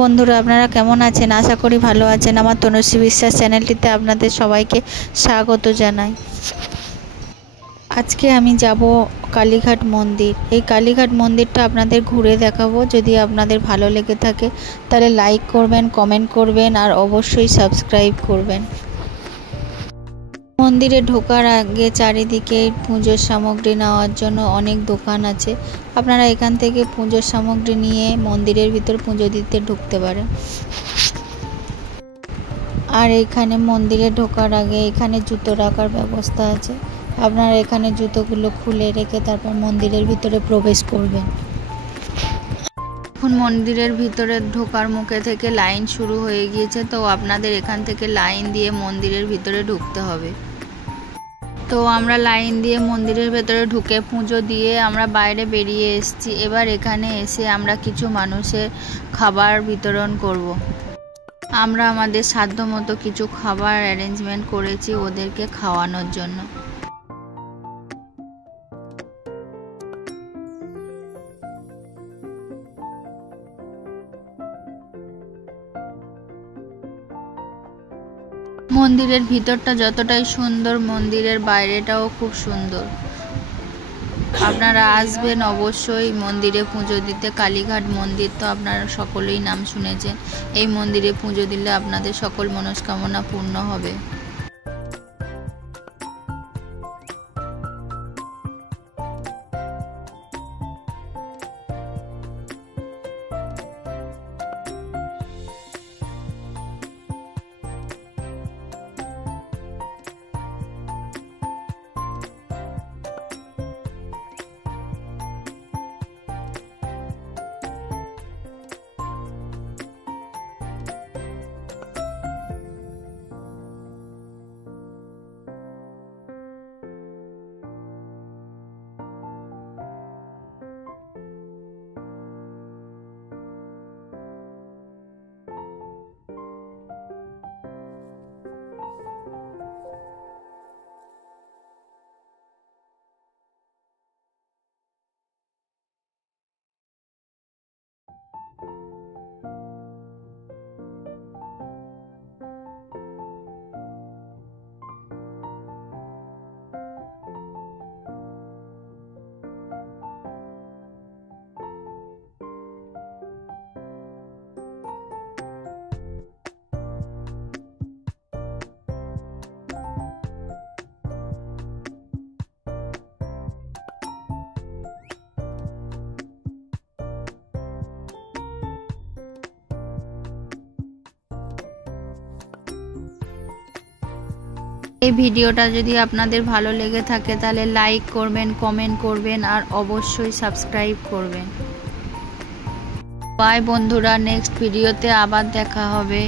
বন্ধুরা, আপনারা কেমন আছেন? আশা করি ভালো আছেন। আমার তনুশ্রী বিশ্বাস চ্যানেলটিতে আপনাদের সবাইকে স্বাগত জানাই। আজকে আমি যাব কালীঘাট মন্দির। এই কালীঘাট মন্দিরটা আপনাদের ঘুরে দেখাবো। যদি আপনাদের ভালো লেগে থাকে তাহলে লাইক করবেন, কমেন্ট করবেন আর অবশ্যই সাবস্ক্রাইব করবেন। মন্দিরে ঢোকার আগে চারিদিকে পুজোর সামগ্রী নেওয়ার জন্য অনেক দোকান আছে। আপনারা এখান থেকে পুজোর সামগ্রী নিয়ে মন্দিরের ভিতর পুজো দিতে ঢুকতে পারেন। আর এখানে মন্দিরে ঢোকার আগে এখানে জুতো রাখার ব্যবস্থা আছে। আপনারা এখানে জুতোগুলো খুলে রেখে তারপর মন্দিরের ভিতরে প্রবেশ করবেন। এখন মন্দিরের ভিতরে ঢোকার মুখে থেকে লাইন শুরু হয়ে গিয়েছে, তো আপনাদের এখান থেকে লাইন দিয়ে মন্দিরের ভিতরে ঢুকতে হবে। তো আমরা লাইন দিয়ে মন্দিরের ভেতরে ঢুকে পুজো দিয়ে আমরা বাইরে বেরিয়ে এসেছি। এবার এখানে এসে আমরা কিছু মানুষের খাবার বিতরণ করব। আমরা আমাদের সাধ্যমতো কিছু খাবার অ্যারেঞ্জমেন্ট করেছি ওদেরকে খাওয়ানোর জন্য। মন্দিরের ভিতরটা যতটাই সুন্দর, মন্দিরের বাইরেটাও খুব সুন্দর। আপনারা আসবেন অবশ্যই মন্দিরে পুজো দিতে। কালীঘাট মন্দির তো আপনারা সকলেই নাম শুনেছেন। এই মন্দিরে পুজো দিলে আপনাদের সকল মনস্কামনা পূর্ণ হবে। এই ভিডিওটা যদি আপনাদের ভালো লেগে থাকে তাহলে লাইক করবেন, কমেন্ট করবেন আর অবশ্যই সাবস্ক্রাইব করবেন। বাই বন্ধুরা, নেক্সট ভিডিওতে আবার দেখা হবে।